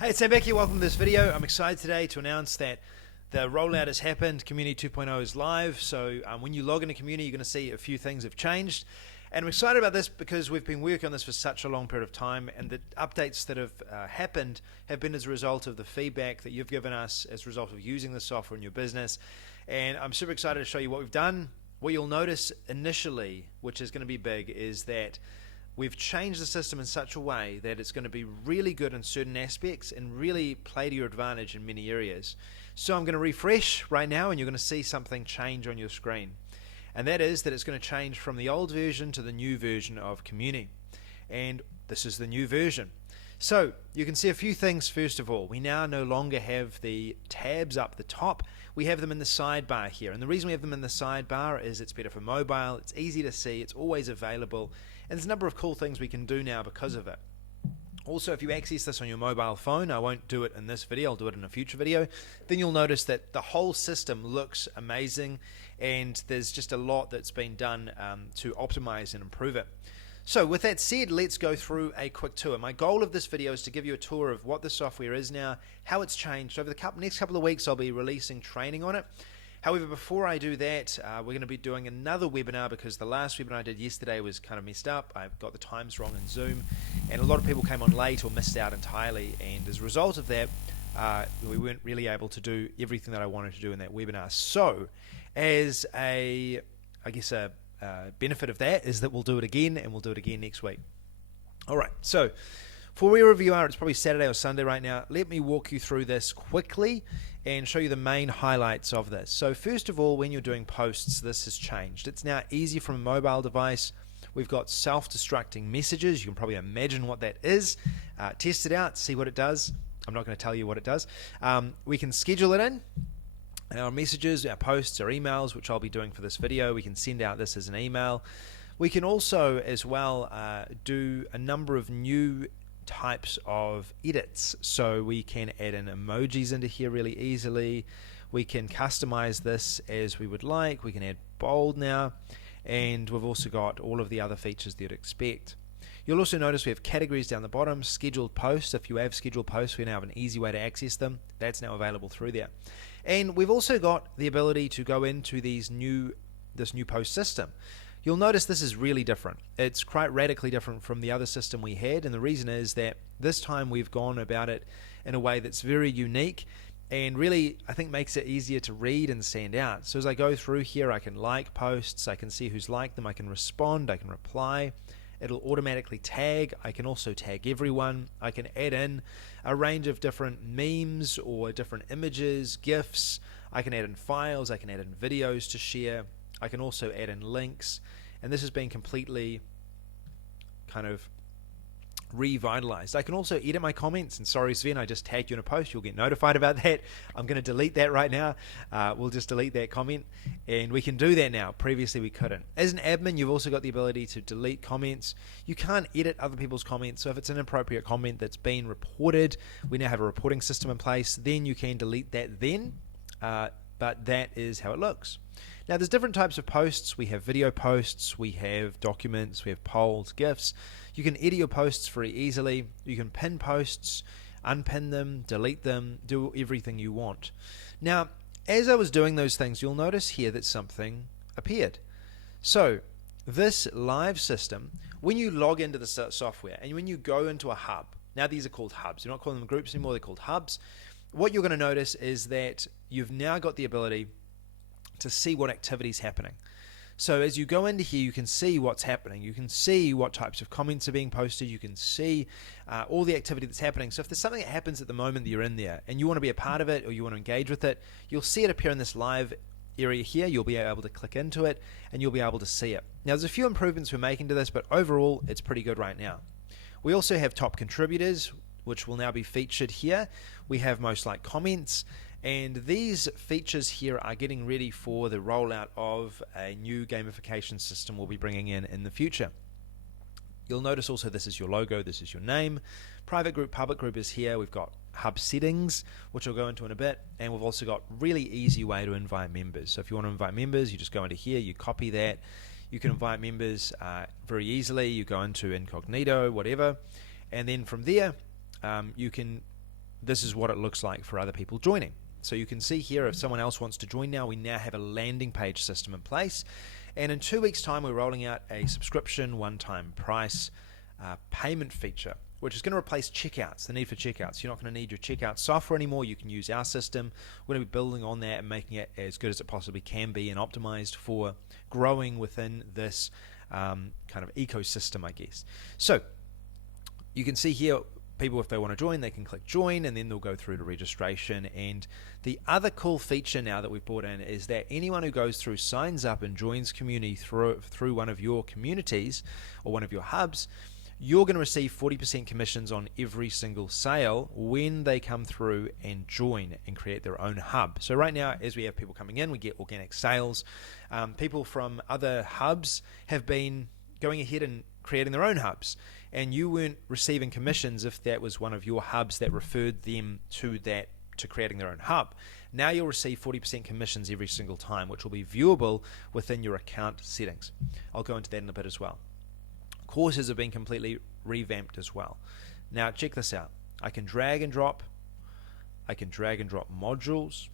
Hey, it's Sam Becky. Welcome to this video. I'm excited today to announce that the rollout has happened. Communi 2.0 is live. So when you log into Communi, you're going to see a few things have changed. And I'm excited about this because we've been working on this for such a long period of time, and the updates that have happened have been as a result of the feedback that you've given us as a result of using the software in your business. And I'm super excited to show you what we've done. What you'll notice initially, which is going to be big, is that we've changed the system in such a way that it's going to be really good in certain aspects and really play to your advantage in many areas. So I'm going to refresh right now, and you're going to see something change on your screen. And that is that it's going to change from the old version to the new version of Communi. And this is the new version. So you can see a few things. First of all, we now no longer have the tabs up the top. We have them in the sidebar here. And the reason we have them in the sidebar is it's better for mobile, it's easy to see, it's always available. And there's a number of cool things we can do now because of it. Also, if you access this on your mobile phone, I won't do it in this video, I'll do it in a future video, then you'll notice that the whole system looks amazing, and there's just a lot that's been done to optimize and improve it. So with that said, let's go through a quick tour. My goal of this video is to give you a tour of what the software is now, how it's changed. Over the next couple of weeks, I'll be releasing training on it. However, before I do that, we're going to be doing another webinar because the last webinar I did yesterday was kind of messed up. I got the times wrong in Zoom, and a lot of people came on late or missed out entirely, and as a result of that, we weren't really able to do everything that I wanted to do in that webinar. So, as a benefit of that is that we'll do it again, and we'll do it again next week. Alright, so for wherever you are, it's probably Saturday or Sunday right now. Let me walk you through this quickly and show you the main highlights of this. So first of all, when you're doing posts, this has changed. It's now easy from a mobile device. We've got self-destructing messages. You can probably imagine what that is. Test it out, see what it does. I'm not going to tell you what it does. We can schedule it in. Our messages, our posts, our emails, which I'll be doing for this video. We can send out this as an email. We can also as well do a number of new types of edits, so we can add in emojis into here really easily. We can customize this as we would like. We can add bold now, and we've also got all of the other features that you'd expect. You'll also notice we have categories down the bottom, scheduled posts. If you have scheduled posts, we now have an easy way to access them. That's now available through there. And we've also got the ability to go into this new post system. You'll notice this is really different. It's quite radically different from the other system we had, and the reason is that this time we've gone about it in a way that's very unique and really, I think, makes it easier to read and stand out. So as I go through here, I can like posts, I can see who's liked them, I can respond, I can reply. It'll automatically tag. I can also tag everyone. I can add in a range of different memes or different images, GIFs. I can add in files, I can add in videos to share. I can also add in links, and this has been completely kind of revitalized. I can also edit my comments, and sorry Sven, I just tagged you in a post. You'll get notified about that. I'm going to delete that right now. We'll just delete that comment, and we can do that now. Previously we couldn't. As an admin, you've also got the ability to delete comments. You can't edit other people's comments, so if it's an inappropriate comment that's been reported, we now have a reporting system in place, then you can delete that then, but that is how it looks. Now there's different types of posts. We have video posts, we have documents, we have polls, GIFs. You can edit your posts very easily. You can pin posts, unpin them, delete them, do everything you want. Now, as I was doing those things, you'll notice here that something appeared. So this live system, when you log into the software and when you go into a hub, now these are called hubs. You're not calling them groups anymore, they're called hubs. What you're going to notice is that you've now got the ability to see what activity is happening. So as you go into here, you can see what's happening. You can see what types of comments are being posted. You can see all the activity that's happening. So if there's something that happens at the moment that you're in there and you want to be a part of it or you want to engage with it, you'll see it appear in this live area here. You'll be able to click into it and you'll be able to see it. Now there's a few improvements we're making to this, but overall it's pretty good right now. We also have top contributors, which will now be featured here. We have most liked comments. And these features here are getting ready for the rollout of a new gamification system we'll be bringing in the future. You'll notice also this is your logo, this is your name. Private group, public group is here. We've got hub settings, which I'll go into in a bit. And we've also got really easy way to invite members. So if you want to invite members, you just go into here, you copy that. You can invite members very easily. You go into incognito, whatever. And then from there, you can this is what it looks like for other people joining. So you can see here, if someone else wants to join now, we now have a landing page system in place. And in 2 weeks' time, we're rolling out a subscription one-time price payment feature, which is going to replace checkouts, the need for checkouts. You're not going to need your checkout software anymore. You can use our system. We're going to be building on that and making it as good as it possibly can be and optimized for growing within this kind of ecosystem, I guess. So you can see here, people, if they want to join, they can click join, and then they'll go through to registration. And the other cool feature now that we've brought in is that anyone who goes through, signs up and joins Communi through one of your communities or one of your hubs, you're going to receive 40% commissions on every single sale when they come through and join and create their own hub. So right now, as we have people coming in, we get organic sales. People from other hubs have been going ahead and creating their own hubs, and you weren't receiving commissions if that was one of your hubs that referred them to creating their own hub. Now you'll receive 40% commissions every single time, which will be viewable within your account settings. I'll go into that in a bit as well. Courses have been completely revamped as well. Now check this out. I can drag and drop modules.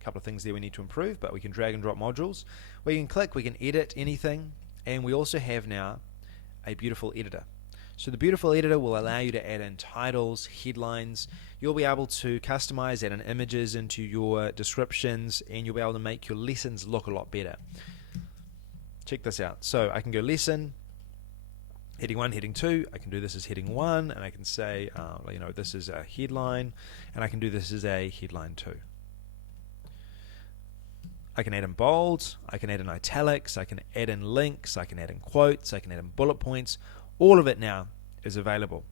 A couple of things there we need to improve, but we can drag and drop modules. We can click, we can edit anything, and we also have now a beautiful editor. So the beautiful editor will allow you to add in titles, headlines. You'll be able to customize, add in images into your descriptions, and you'll be able to make your lessons look a lot better. Check this out. So I can go lesson, heading 1, heading 2. I can do this as heading 1, and I can say, this is a headline, and I can do this as a headline 2. I can add in bold, I can add in italics, I can add in links, I can add in quotes, I can add in bullet points. All of it now is available.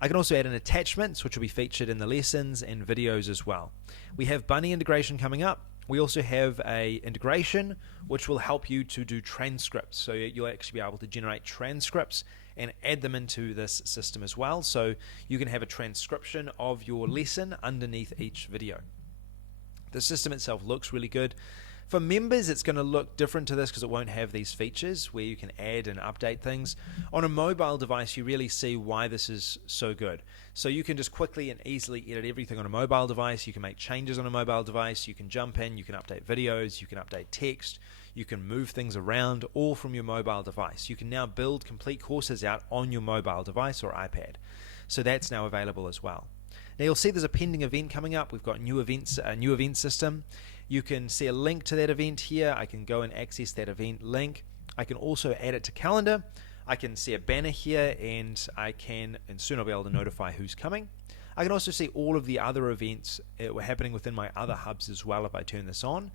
I can also add in attachments, which will be featured in the lessons and videos as well. We have Bunny integration coming up. We also have a integration which will help you to do transcripts. So you'll actually be able to generate transcripts and add them into this system as well. So you can have a transcription of your lesson underneath each video. The system itself looks really good. For members, it's going to look different to this because it won't have these features where you can add and update things. On a mobile device, you really see why this is so good. So you can just quickly and easily edit everything on a mobile device. You can make changes on a mobile device. You can jump in, you can update videos, you can update text, you can move things around, all from your mobile device. You can now build complete courses out on your mobile device or iPad. So that's now available as well. Now you'll see there's a pending event coming up. We've got new events, a new event system. You can see a link to that event here. I can go and access that event link. I can also add it to calendar. I can see a banner here, and soon I'll be able to notify who's coming. I can also see all of the other events that were happening within my other hubs as well if I turn this on.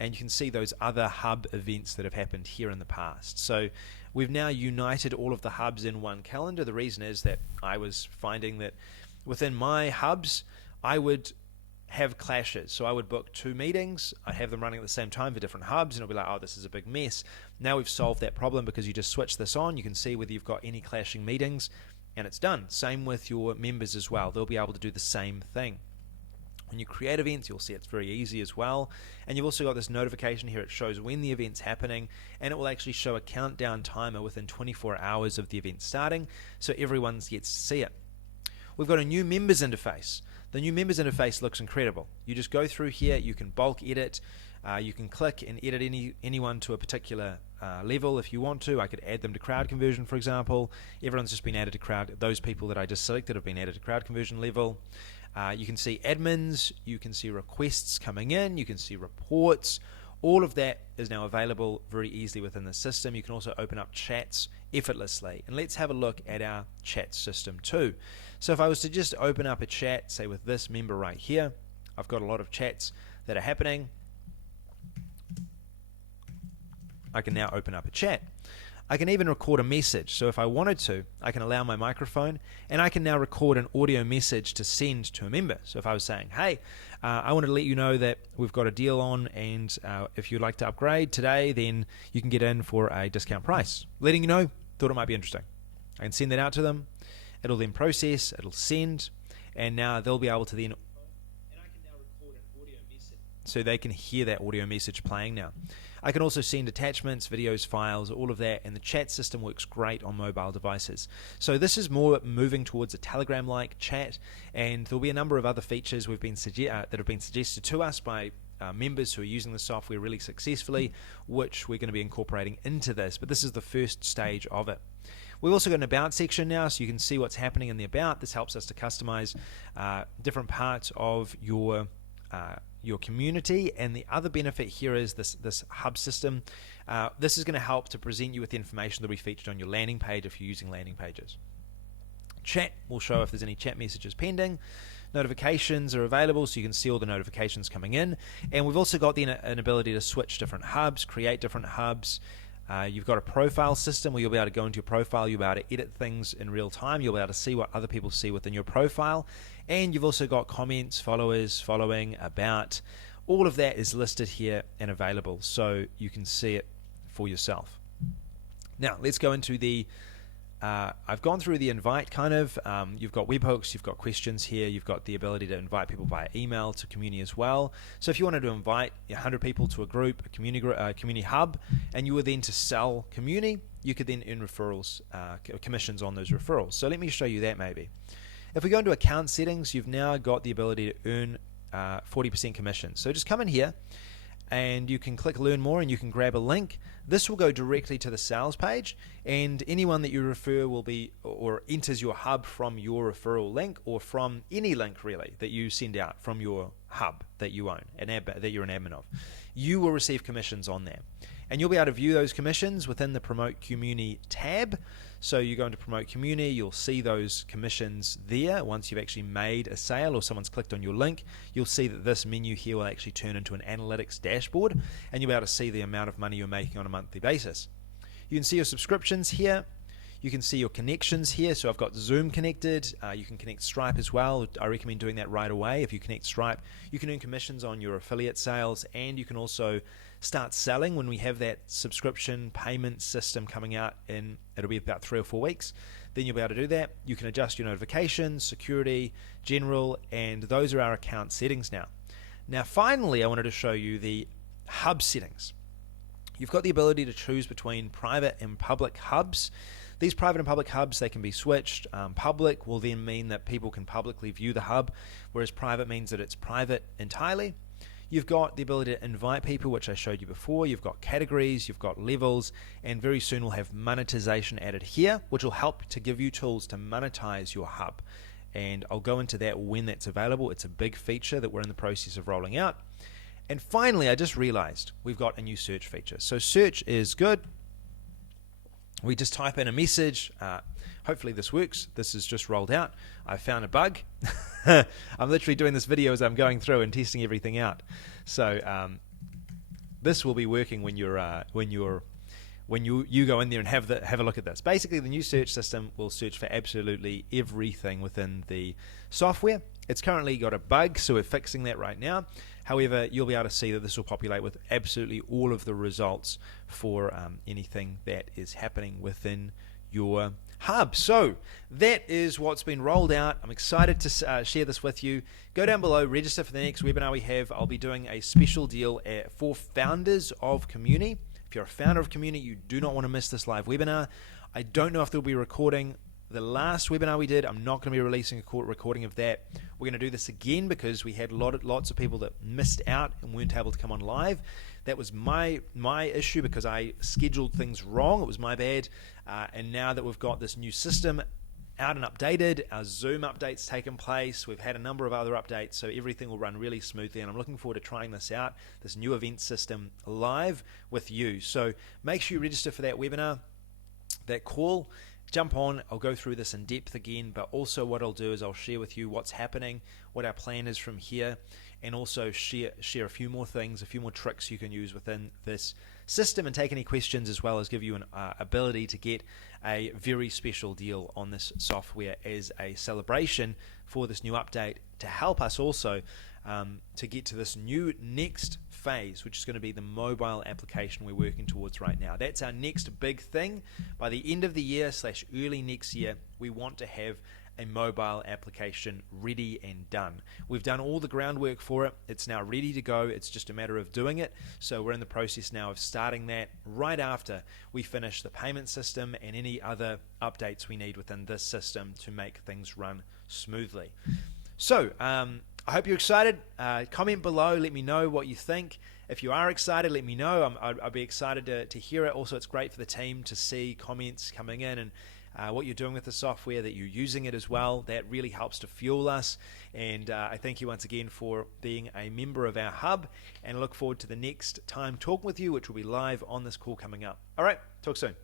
And you can see those other hub events that have happened here in the past. So we've now united all of the hubs in one calendar. The reason is that I was finding that within my hubs, I would have clashes. So I would book 2 meetings, I'd have them running at the same time for different hubs, and it'll be like, oh, this is a big mess. Now we've solved that problem because you just switch this on. You can see whether you've got any clashing meetings, and it's done. Same with your members as well. They'll be able to do the same thing. When you create events, you'll see it's very easy as well. And you've also got this notification here. It shows when the event's happening, and it will actually show a countdown timer within 24 hours of the event starting, so everyone gets to see it. We've got a new members interface. The new members interface looks incredible. You just go through here, you can bulk edit, you can click and edit anyone to a particular level if you want to. I could add them to crowd conversion, for example. Everyone's just been added to crowd. Those people that I just selected have been added to crowd conversion level. You can see admins, you can see requests coming in, you can see reports. All of that is now available very easily within the system. You can also open up chats effortlessly. And let's have a look at our chat system too. So if I was to just open up a chat, say with this member right here, I've got a lot of chats that are happening. I can now open up a chat. I can even record a message. So if I wanted to, I can allow my microphone, and I can now record an audio message to send to a member. So if I was saying, hey, I want to let you know that we've got a deal on, and if you'd like to upgrade today, then you can get in for a discount price. Letting you know, thought it might be interesting. I can send that out to them. It'll then process, it'll send, and now they'll be able to then, and I can now record an audio message so they can hear that audio message playing now. I can also send attachments, videos, files, all of that, and the chat system works great on mobile devices. So this is more moving towards a Telegram-like chat, and there'll be a number of other features that have been suggested to us by members who are using the software really successfully, which we're going to be incorporating into this, but this is the first stage of it. We've also got an About section now, so you can see what's happening in the About. This helps us to customize different parts of your community, and the other benefit here is this hub system. This is going to help to present you with the information that will be featured on your landing page if you're using landing pages. Chat will show if there's any chat messages pending. Notifications are available, so you can see all the notifications coming in, and we've also got an ability to switch different hubs, create different hubs. You've got a profile system where you'll be able to go into your profile, you'll be able to edit things in real time, you'll be able to see what other people see within your profile, and you've also got comments, followers, following, about. All of that is listed here and available, so you can see it for yourself. Now, let's go into the I've gone through the invite kind of. You've got webhooks, you've got questions here, you've got the ability to invite people via email to Communi as well. So if you wanted to invite 100 people to a group, a Communi hub, and you were then to sell Communi, you could then earn referrals, commissions on those referrals. So let me show you that maybe. If we go into account settings, you've now got the ability to earn 40% commission. So just come in here, and you can click learn more, and you can grab a link. This will go directly to the sales page, and anyone that you refer will be or enters your hub from your referral link, or from any link really that you send out from your hub that you own, that you're an admin of. You will receive commissions on that, and you'll be able to view those commissions within the Promote Communi tab. So you go into Promote Communi, you'll see those commissions there. Once you've actually made a sale or someone's clicked on your link, you'll see that this menu here will actually turn into an analytics dashboard, and you'll be able to see the amount of money you're making on a monthly basis. You can see your subscriptions here. You can see your connections here. So I've got Zoom connected. You can connect Stripe as well. I recommend doing that right away. If you connect Stripe, you can earn commissions on your affiliate sales, and you can also start selling when we have that subscription payment system coming out in, it'll be about 3 or 4 weeks. Then you'll be able to do that. You can adjust your notifications, security, general, and those are our account settings now. Now finally, I wanted to show you the hub settings. You've got the ability to choose between private and public hubs. These private and public hubs, they can be switched. Public will then mean that people can publicly view the hub, whereas private means that it's private entirely. You've got the ability to invite people, which I showed you before. You've got categories, you've got levels, and very soon we'll have monetization added here, which will help to give you tools to monetize your hub. And I'll go into that when that's available. It's a big feature that we're in the process of rolling out. And finally, I just realized we've got a new search feature. So search is good. We just type in a message. Hopefully this works. This is just rolled out. I found a bug. I'm literally doing this video as I'm going through and testing everything out. So this will be working when you go in there and have a look at this. Basically, the new search system will search for absolutely everything within the software. It's currently got a bug, so we're fixing that right now. However, you'll be able to see that this will populate with absolutely all of the results for anything that is happening within your hub. So that is what's been rolled out. I'm excited to share this with you. Go down below, register for the next webinar we have. I'll be doing a special deal for founders of Communi. If you're a founder of Communi, you do not want to miss this live webinar. I don't know if they'll be recording the last webinar we did. I'm not going to be releasing a recording of that. We're going to do this again because we had lots of people that missed out and weren't able to come on live. That was my issue because I scheduled things wrong. It was my bad. And now that we've got this new system out and updated, our Zoom updates taken place, we've had a number of other updates, so everything will run really smoothly, and I'm looking forward to trying this out, this new event system, live with you. So make sure you register for that webinar, that call. Jump on, I'll go through this in depth again, but also what I'll do is I'll share with you what's happening, what our plan is from here, and also share a few more things, a few more tricks you can use within this system, and take any questions, as well as give you an ability to get a very special deal on this software as a celebration for this new update, to help us also to get to this new next phase, which is going to be the mobile application we're working towards right now. That's our next big thing. By the end of the year / early next year, we want to have a mobile application ready and done. We've done all the groundwork for it. It's now ready to go. It's just a matter of doing it. So we're in the process now of starting that right after we finish the payment system and any other updates we need within this system to make things run smoothly. So I hope you're excited. Comment below. Let me know what you think. If you are excited, let me know. I'd be excited to hear it. Also, it's great for the team to see comments coming in and what you're doing with the software, that you're using it as well. That really helps to fuel us. And I thank you once again for being a member of our hub, and look forward to the next time talking with you, which will be live on this call coming up. All right, talk soon.